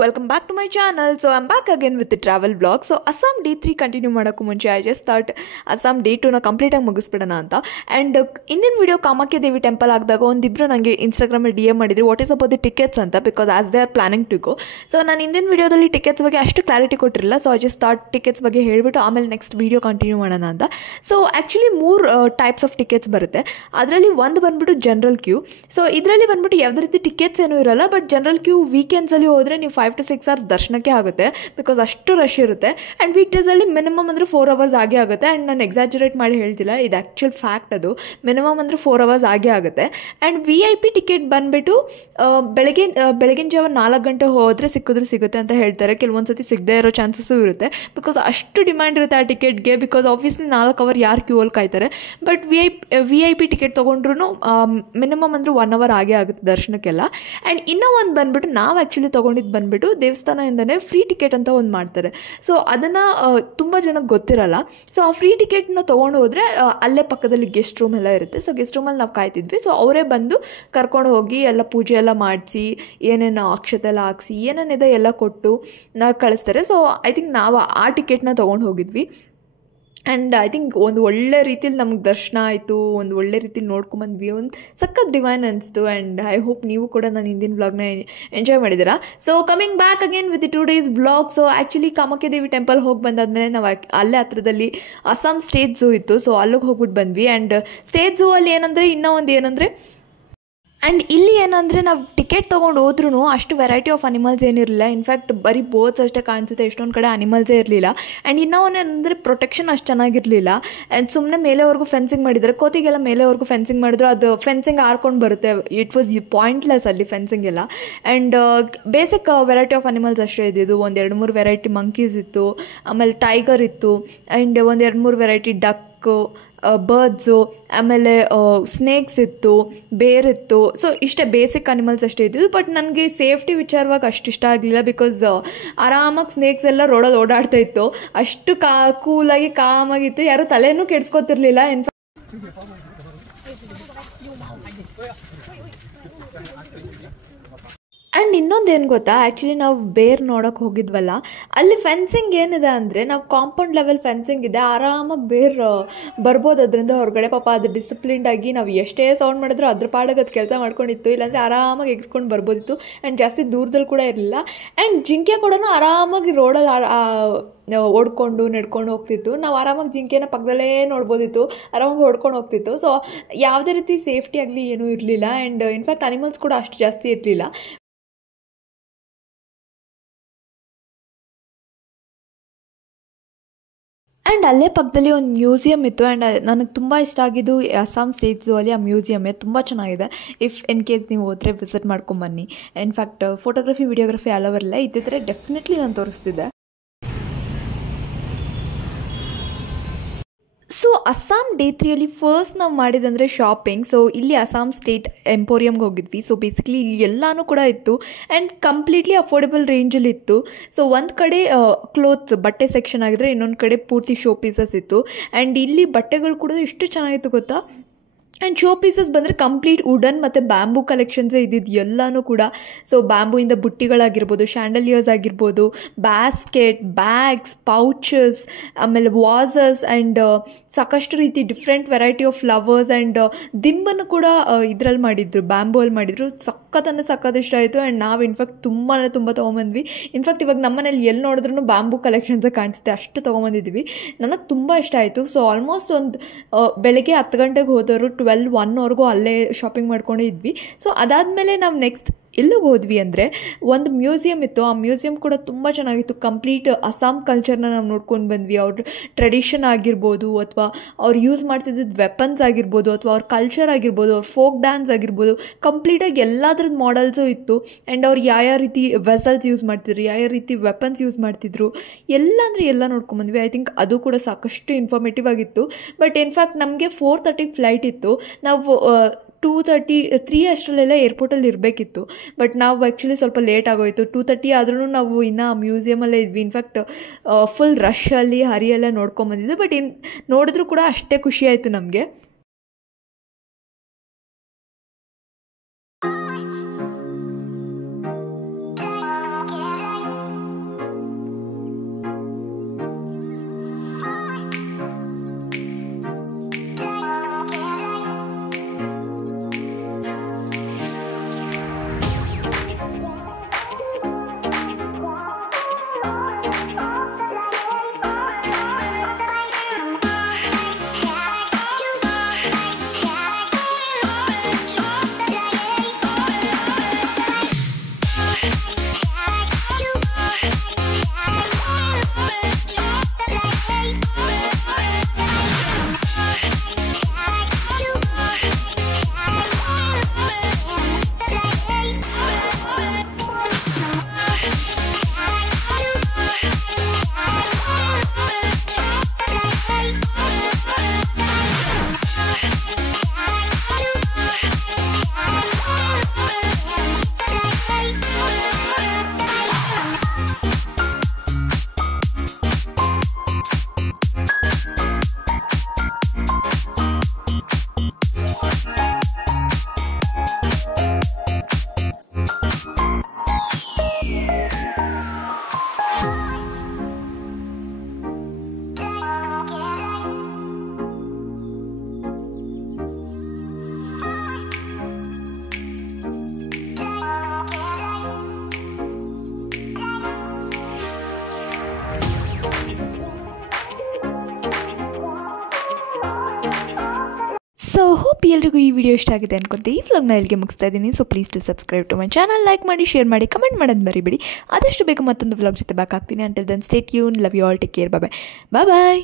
welcome back to my channel. So I'm back again with the travel vlog. So Assam day 3 continue ಮಾಡೋಕ್ಕೂ ಮುಂಚೆ I just thought Assam day 2 ನ complete ಆಗಿ ಮುಗಿಸ್ಬಿಡೋಣ ಅಂತ. And ಇಂದಿನ video Kamakhya Devi temple ಆಗಿದಾಗ ಒಂದಿಬ್ಬರು ನನಗೆ ಇನ್ಸ್ಟಾಗ್ರಾಮಲ್ಲಿ DM ಮಾಡಿದ್ರು what is about the tickets ಅಂತ, because as they are planning to go. So ನಾನು ಇಂದಿನ ವಿಡಿಯೋದಲ್ಲಿ ಟಿಕೆಟ್ಸ್ ಬಗ್ಗೆ ಅಷ್ಟು ಕ್ಲಾರಿಟಿ ಕೊಟ್ಟಿರಲಿಲ್ಲ. So I just thought tickets ಬಗ್ಗೆ ಹೇಳಿಬಿಟ್ಟು ಆಮೇಲೆ ನೆಕ್ಸ್ಟ್ ವಿಡಿಯೋ ಕಂಟಿನ್ಯೂ ಮಾಡೋಣ ಅಂತ. So actually 3 types of tickets ಬರುತ್ತೆ. ಅದರಲ್ಲಿ ಒಂದು ಬಂದುಬಿಟ್ಟು ಜನರಲ್ ಕ್ಯೂ. ಸೊ ಇದರಲ್ಲಿ ಬಂದುಬಿಟ್ಟು ಯಾವುದೇ ರೀತಿ ಟಿಕೆಟ್ಸ್ ಏನೂ ಇರೋಲ್ಲ. ಬಟ್ ಜನರಲ್ ಕ್ಯೂ ವೀಕೆಂಡ್ಸಲ್ಲಿ ಹೋದರೆ ನೀವು 5 to 6 hours ದರ್ಶನಕ್ಕೆ ಆಗುತ್ತೆ, ಬಿಕಾಸ್ ಅಷ್ಟು ರಶ್ ಇರುತ್ತೆ. ಆ್ಯಂಡ್ ವೀಕ್ ಡೇಸಲ್ಲಿ ಮಿನಿಮಮ್ ಅಂದರೆ 4 hours ಆಗೇ ಆಗುತ್ತೆ. ಆ್ಯಂಡ್ ನಾನು ಎಕ್ಸಾಜರೇಟ್ ಮಾಡಿ ಹೇಳ್ತಿಲ್ಲ, ಇದು ಆ್ಯಕ್ಚುಲ್ ಫ್ಯಾಕ್ಟ್. ಅದು ಮಿನಿಮಮ್ ಅಂದರೆ 4 hours ಆಗೇ ಆಗುತ್ತೆ. ಆ್ಯಂಡ್ VIP ಟಿಕೆಟ್ ಬಂದುಬಿಟ್ಟು ಬೆಳಗಿನ ಜಾವ 4 ಗಂಟೆ ಹೋದರೆ ಸಿಗುತ್ತೆ ಅಂತ ಹೇಳ್ತಾರೆ. ಕೆಲವೊಂದು ಸತಿ ಸಿಗದೇ ಇರೋ ಚಾನ್ಸಸ್ಸು ಇರುತ್ತೆ, ಬಿಕಾಸ್ ಅಷ್ಟು ಡಿಮ್ಯಾಂಡ್ ಇರುತ್ತೆ ಆ ಟಿಕೆಟ್ಗೆ. ಬಿಕಾಸ್ ಆಬ್ವಿಯಸ್ಲಿ 4 hour ಯಾರು ಕ್ಯೂ ಅಲ್ಲಿ ಕಾಯ್ತಾರೆ. ಬಟ್ VIP ಟಿಕೆಟ್ ತೊಗೊಂಡ್ರು ಮಿನಿಮಮ್ ಅಂದರೆ 1 hour ಆಗೇ ಆಗುತ್ತೆ ದರ್ಶನಕ್ಕೆಲ್ಲ. ಆ್ಯಂಡ್ ಇನ್ನೂ ಒಂದು ಬಂದುಬಿಟ್ಟು ನಾವು ಆ್ಯಕ್ಚುಲಿ ತೊಗೊಂಡಿದ್ದು ಬಂದುಬಿಟ್ಟು ದೇವಸ್ಥಾನದಿಂದನೇ ಫ್ರೀ ಟಿಕೆಟ್ ಅಂತ ಒಂದು ಮಾಡ್ತಾರೆ. ಸೊ ಅದನ್ನು ತುಂಬ ಜನಕ್ಕೆ ಗೊತ್ತಿರಲ್ಲ. ಸೊ ಆ ಫ್ರೀ ಟಿಕೆಟ್ನ ತೊಗೊಂಡು ಹೋದರೆ ಅಲ್ಲೇ ಪಕ್ಕದಲ್ಲಿ ಗೆಸ್ಟ್ ರೂಮ್ ಎಲ್ಲ ಇರುತ್ತೆ. ಸೊ ಗೆಸ್ಟ್ ರೂಮಲ್ಲಿ ನಾವು ಕಾಯ್ತಿದ್ವಿ. ಸೊ ಅವರೇ ಬಂದು ಕರ್ಕೊಂಡು ಹೋಗಿ ಎಲ್ಲ ಪೂಜೆ ಎಲ್ಲ ಮಾಡಿಸಿ ಏನೇನು ಅಕ್ಷತೆ ಎಲ್ಲ ಹಾಕ್ಸಿ ಏನೇನಿದೆ ಎಲ್ಲ ಕೊಟ್ಟು ನಾವು ಕಳಿಸ್ತಾರೆ. ಸೊ ಐ ಥಿಂಕ್ ನಾವು ಆ ಟಿಕೆಟ್ನ ತೊಗೊಂಡು ಹೋಗಿದ್ವಿ. ಆ್ಯಂಡ್ ಐ ಥಿಂಕ್ ಒಂದು ಒಳ್ಳೆ ರೀತಿಲಿ ನಮ್ಗೆ ದರ್ಶನ ಆಯಿತು, ಒಂದು ಒಳ್ಳೆ ರೀತಿಲಿ ನೋಡ್ಕೊಂಬಂದ್ವಿ, ಒಂದು ಸಖತ್ ಡಿವೈನ್ ಅನಿಸ್ತು. ಆ್ಯಂಡ್ ಐ ಹೋಪ್ ನೀವು ಕೂಡ ನಾನು ಹಿಂದಿನ ವ್ಲಾಗ್ನ ಎಂಜಾಯ್ ಮಾಡಿದ್ದೀರಾ. So coming back again with 2 days vlog. So actually Kamakhya Devi temple ಹೋಗಿ ಬಂದಾದಮೇಲೆ ನಾವು ಅಲ್ಲೇ ಹತ್ರದಲ್ಲಿ ಅಸ್ಸಾಂ ಸ್ಟೇಟ್ ಝೂ ಇತ್ತು. ಸೊ ಅಲ್ಲಿಗೆ ಹೋಗ್ಬಿಟ್ಟು ಬಂದ್ವಿ. ಆ್ಯಂಡ್ ಸ್ಟೇಟ್ ಝೂ ಅಲ್ಲಿ ಏನಂದರೆ ಇನ್ನೂ ಒಂದು ಏನಂದರೆ ಆ್ಯಂಡ್ ಇಲ್ಲಿ ಏನಂದರೆ ನಾವು ಟಿಕೆಟ್ ತೊಗೊಂಡು ಹೋದ್ರೂ ಅಷ್ಟು ವೆರೈಟಿ ಆಫ್ ಅನಿಮಲ್ಸ್ ಏನಿರಲಿಲ್ಲ. ಇನ್ಫ್ಯಾಕ್ಟ್ ಬರೀ ಬೋಟ್ಸ್ ಅಷ್ಟೇ ಕಾಣಿಸುತ್ತೆ, ಎಷ್ಟೊಂದು ಕಡೆ ಅನಿಮಲ್ಸೇ ಇರಲಿಲ್ಲ. ಆ್ಯಂಡ್ ಇನ್ನೂ ಒಂದೇನಂದರೆ ಪ್ರೊಟೆಕ್ಷನ್ ಅಷ್ಟು ಚೆನ್ನಾಗಿರಲಿಲ್ಲ. ಆ್ಯಂಡ್ ಸುಮ್ಮನೆ ಮೇಲೆವರೆಗೂ ಫೆನ್ಸಿಂಗ್ ಮಾಡಿದ್ದಾರೆ. ಕೋತಿಗೆಲ್ಲ ಮೇಲೆವರೆಗೂ ಫೆನ್ಸಿಂಗ್ ಮಾಡಿದ್ರು, ಅದು ಫೆನ್ಸಿಂಗ್ ಹಾರ್ಕೊಂಡು ಬರುತ್ತೆ. ಇಟ್ ವಾಸ್ ಪಾಯಿಂಟ್ಲೆಸ್ ಅಲ್ಲಿ ಫೆನ್ಸಿಂಗ್ ಎಲ್ಲ. And basic variety of animals ಅಷ್ಟೇ ಇದ್ದಿದ್ದು. 1-2-3 ವೆರೈಟಿ ಮಂಕೀಸ್ ಇತ್ತು, ಆಮೇಲೆ ಟೈಗರ್ ಇತ್ತು, ಆ್ಯಂಡ್ 1-2-3 ವೆರೈಟಿ ಡಕ್ಕು, ಬರ್ಡ್ಸು, ಆಮೇಲೆ ಸ್ನೇಕ್ಸ್ ಇತ್ತು, ಬೇರ್ ಇತ್ತು. ಸೊ ಇಷ್ಟೇ ಬೇಸಿಕ್ ಅನಿಮಲ್ಸ್ ಅಷ್ಟೇ ಇದ್ದಿದ್ದು. ಬಟ್ ನನಗೆ ಸೇಫ್ಟಿ ವಿಚಾರವಾಗಿ ಅಷ್ಟು ಇಷ್ಟ ಆಗಲಿಲ್ಲ, ಬಿಕಾಸ್ ಆರಾಮಾಗಿ ಸ್ನೇಕ್ಸ್ ಎಲ್ಲ ರೋಡಲ್ಲಿ ಓಡಾಡ್ತಾ ಇತ್ತು. ಅಷ್ಟು ಕೂಲಾಗಿ ಕಾಮಾಗಿತ್ತು, ಯಾರೂ ತಲೆನೂ ಕೆಡ್ಸ್ಕೊತಿರ್ಲಿಲ್ಲ. ಆ್ಯಂಡ್ ಇನ್ನೊಂದು ಏನು ಗೊತ್ತಾ, ಆ್ಯಕ್ಚುಲಿ ನಾವು ಬೇರ್ ನೋಡೋಕೆ ಹೋಗಿದ್ವಲ್ಲ, ಅಲ್ಲಿ ಫೆನ್ಸಿಂಗ್ ಏನಿದೆ ಅಂದರೆ ನಾವು ಕಾಂಪೌಂಡ್ ಲೆವೆಲ್ ಫೆನ್ಸಿಂಗ್ ಇದೆ, ಆರಾಮಾಗಿ ಬೇರ್ ಬರ್ಬೋದು ಅದರಿಂದ ಹೊರಗಡೆ. ಪಾಪ ಅದು ಡಿಸಿಪ್ಲಿನ್ಡಾಗಿ ನಾವು ಎಷ್ಟೇ ಸೌಂಡ್ ಮಾಡಿದ್ರು ಅದ್ರ ಪಾಡಾಗಿ ಅದು ಕೆಲಸ ಮಾಡ್ಕೊಂಡಿತ್ತು, ಇಲ್ಲಾಂದರೆ ಆರಾಮಾಗಿ ಎಗ್ರ್ಕೊಂಡು ಬರ್ಬೋದಿತ್ತು. ಆ್ಯಂಡ್ ಜಾಸ್ತಿ ದೂರದಲ್ಲಿ ಕೂಡ ಇರಲಿಲ್ಲ. ಆ್ಯಂಡ್ ಜಿಂಕೆ ಕೂಡ ಆರಾಮಾಗಿ ರೋಡಲ್ಲಿ ಓಡ್ಕೊಂಡು ನಡ್ಕೊಂಡು ಹೋಗ್ತಿತ್ತು. ನಾವು ಆರಾಮಾಗಿ ಜಿಂಕೆನ ಪಕ್ಕದಲ್ಲೇ ನೋಡ್ಬೋದಿತ್ತು, ಆರಾಮಾಗಿ ಓಡ್ಕೊಂಡು ಹೋಗ್ತಿತ್ತು. ಸೊ ಯಾವುದೇ ರೀತಿ ಸೇಫ್ಟಿ ಆಗಲಿ ಏನೂ ಇರಲಿಲ್ಲ. ಆ್ಯಂಡ್ ಇನ್ಫ್ಯಾಕ್ಟ್ ಅನಿಮಲ್ಸ್ ಕೂಡ ಅಷ್ಟು ಜಾಸ್ತಿ ಇರಲಿಲ್ಲ. ಆ್ಯಂಡ್ ಅಲ್ಲೇ ಪಕ್ಕದಲ್ಲಿ ಒಂದು ಮ್ಯೂಸಿಯಮ್ ಇತ್ತು. ಆ್ಯಂಡ್ ನನಗೆ ತುಂಬ ಇಷ್ಟ ಆಗಿದ್ದು ಅಸ್ಸಾಂ ಸ್ಟೇಟ್ ಝೂ ಅಲ್ಲಿ ಆ ಮ್ಯೂಸಿಯಮ್ಮೇ ತುಂಬ ಚೆನ್ನಾಗಿದೆ. ಇನ್ ಕೇಸ್ ನೀವು ಹೋದರೆ ವಿಸಿಟ್ ಮಾಡ್ಕೊಂಬನ್ನಿ. ಇನ್ಫ್ಯಾಕ್ಟ್ ಫೋಟೋಗ್ರಫಿ ವಿಡಿಯೋಗ್ರಫಿ ಅಲವರೆಲ್ಲ ಇದ್ದಿದ್ರೆ ಡೆಫಿನೆಟ್ಲಿ ನಾನು ತೋರಿಸ್ತಿದ್ದೆ. ಸೊ ಅಸ್ಸಾಂ ಡೇ 3 ಫಸ್ಟ್ ನಾವು ಮಾಡಿದಂದರೆ ಶಾಪಿಂಗ್. ಸೊ ಇಲ್ಲಿ ಅಸ್ಸಾಂ ಸ್ಟೇಟ್ ಎಂಪೋರಿಯಮ್ಗೆ ಹೋಗಿದ್ವಿ. ಸೊ ಬೇಸಿಕ್ಲಿ ಇಲ್ಲಿ ಎಲ್ಲನೂ ಕೂಡ ಇತ್ತು. ಆ್ಯಂಡ್ ಕಂಪ್ಲೀಟ್ಲಿ ಅಫೋರ್ಡೆಬಲ್ ರೇಂಜಲ್ಲಿ ಇತ್ತು. ಸೊ ಒಂದು ಕಡೆ ಕ್ಲೋತ್ಸ್ ಬಟ್ಟೆ ಸೆಕ್ಷನ್ ಆಗಿದ್ರೆ, ಇನ್ನೊಂದು ಕಡೆ ಪೂರ್ತಿ ಶೋ ಪೀಸಸ್ ಇತ್ತು. ಆ್ಯಂಡ್ ಇಲ್ಲಿ ಬಟ್ಟೆಗಳು ಕೂಡ ಎಷ್ಟು ಚೆನ್ನಾಗಿತ್ತು ಗೊತ್ತಾ. ಆ್ಯಂಡ್ ಶೋ ಪೀಸಸ್ ಬಂದರೆ ಕಂಪ್ಲೀಟ್ ವುಡನ್ ಮತ್ತು ಬ್ಯಾಂಬೂ ಕಲೆಕ್ಷನ್ಸೇ ಇದ್ದಿದ್ದು ಎಲ್ಲನೂ ಕೂಡ. ಸೊ ಬ್ಯಾಂಬೂಯಿಂದ ಬುಟ್ಟಿಗಳಾಗಿರ್ಬೋದು, ಶ್ಯಾಂಡಲಿಯರ್ಸ್ ಆಗಿರ್ಬೋದು, ಬ್ಯಾಸ್ಕೆಟ್, ಬ್ಯಾಗ್ಸ್, ಪೌಚಸ್, ಆಮೇಲೆ ವಾಸಸ್, ಆ್ಯಂಡ್ ಸಾಕಷ್ಟು ರೀತಿ different variety of flowers. And ದಿಂಬನ್ನು ಕೂಡ ಇದರಲ್ಲಿ ಮಾಡಿದ್ರು, ಬ್ಯಾಂಬೂಲ್ಲಿ ಮಾಡಿದ್ರು. ಸಖತ್ ಇಷ್ಟ ಆಯಿತು. ಆ್ಯಂಡ್ ನಾವು ಇನ್ಫ್ಯಾಕ್ಟ್ ತುಂಬ ತೊಗೊಂಬಂದ್ವಿ. ಇನ್ಫ್ಯಾಕ್ಟ್ ಇವಾಗ ನಮ್ಮನೇಲಿ ಎಲ್ಲಿ ನೋಡಿದ್ರೂ ಬ್ಯಾಂಬೂ ಕಲೆಕ್ಷನ್ಸೇ ಕಾಣಿಸುತ್ತೆ, ಅಷ್ಟು ತೊಗೊಂಬಂದಿದ್ವಿ. ನನಗೆ ತುಂಬ ಇಷ್ಟ ಆಯಿತು. ಸೊ ಆಲ್ಮೋಸ್ಟ್ ಒಂದು ಬೆಳಗ್ಗೆ 10 ಗಂಟೆಗೆ ಹೋದವರು 12-1ವರೆಗೂ ಅಲ್ಲೇ ಶಾಪಿಂಗ್ ಮಾಡ್ಕೊಂಡೇ ಇದ್ವಿ. ಸೊ ಅದಾದಮೇಲೆ ನಾವು ನೆಕ್ಸ್ಟ್ ಎಲ್ಲಿಗೆ ಹೋದ್ವಿ ಅಂದರೆ ಒಂದು ಮ್ಯೂಸಿಯಮ್ ಇತ್ತು. ಆ ಮ್ಯೂಸಿಯಮ್ ಕೂಡ ತುಂಬ ಚೆನ್ನಾಗಿತ್ತು. ಕಂಪ್ಲೀಟ್ ಅಸ್ಸಾಂ ಕಲ್ಚರ್ನ ನಾವು ನೋಡ್ಕೊಂಡು ಬಂದ್ವಿ. ಅವ್ರ ಟ್ರೆಡಿಷನ್ ಆಗಿರ್ಬೋದು, ಅಥವಾ ಅವ್ರು ಯೂಸ್ ಮಾಡ್ತಿದ್ದ ವೆಪನ್ಸ್ ಆಗಿರ್ಬೋದು, ಅಥವಾ ಅವ್ರ ಕಲ್ಚರ್ ಆಗಿರ್ಬೋದು, ಅವ್ರ ಫೋಕ್ ಡ್ಯಾನ್ಸ್ ಆಗಿರ್ಬೋದು, ಕಂಪ್ಲೀಟಾಗಿ ಎಲ್ಲದ್ರದ್ದು ಮಾಡೆಲ್ಸು ಇತ್ತು. ಆ್ಯಂಡ್ ಅವ್ರು ಯಾವ ರೀತಿ ವೆಸಲ್ಸ್ ಯೂಸ್ ಮಾಡ್ತಿದ್ರು, ಯಾವ ರೀತಿ ವೆಪನ್ಸ್ ಯೂಸ್ ಮಾಡ್ತಿದ್ರು, ಎಲ್ಲ ನೋಡ್ಕೊಂಬಂದ್ವಿ. ಐ ಥಿಂಕ್ ಅದು ಕೂಡ ಸಾಕಷ್ಟು ಇನ್ಫಾರ್ಮೇಟಿವ್ ಆಗಿತ್ತು. ಬಟ್ ಇನ್ಫ್ಯಾಕ್ಟ್ ನಮಗೆ 4:30ಗೆ ಫ್ಲೈಟ್ ಇತ್ತು. ನಾವು 2:33 ಅಷ್ಟರಲ್ಲೆಲ್ಲ ಏರ್ಪೋರ್ಟಲ್ಲಿ ಇರಬೇಕಿತ್ತು. ಬಟ್ ನಾವು ಆ್ಯಕ್ಚುಲಿ ಸ್ವಲ್ಪ ಲೇಟ್ ಆಗೋಯಿತು. 2:30 ಆದ್ರೂ ನಾವು ಇನ್ನೂ ಮ್ಯೂಸಿಯಮಲ್ಲೇ ಇದ್ವಿ. ಇನ್ಫ್ಯಾಕ್ಟ್ ಫುಲ್ ರಶಲ್ಲಿ ಹರಿಯೆಲ್ಲ ನೋಡ್ಕೊಂಬಂದಿದ್ದು. ಬಟ್ ನೋಡಿದ್ರೂ ಕೂಡ ಅಷ್ಟೇ ಖುಷಿ ಆಯಿತು ನಮಗೆ. ಹೋಪ್ ಎಲ್ರಿಗೂ ಈ ವಿಡಿಯೋ ಇಷ್ಟ ಆಗಿದೆ ಅನ್ಕೊಂತ ಈ ವ್ಲಾಗ್ನ ಇಲ್ಲಿಗೆ ಮುಗಿಸ್ತಾ ಇದ್ದೀನಿ. So please to subscribe to my channel, like ಮಾಡಿ, ಶೇರ್ ಮಾಡಿ, ಕಮೆಂಟ್ ಮಾಡೋದು ಮರಿಬೇಡಿ. ಆದಷ್ಟು ಬೇಗ ಮತ್ತೊಂದು ವ್ಲಾಗ್ ಜೊತೆ ಬ್ಯಾಕ್ ಆಗ್ತೀನಿ. Until then stay tune, love you all, take care, bye bye.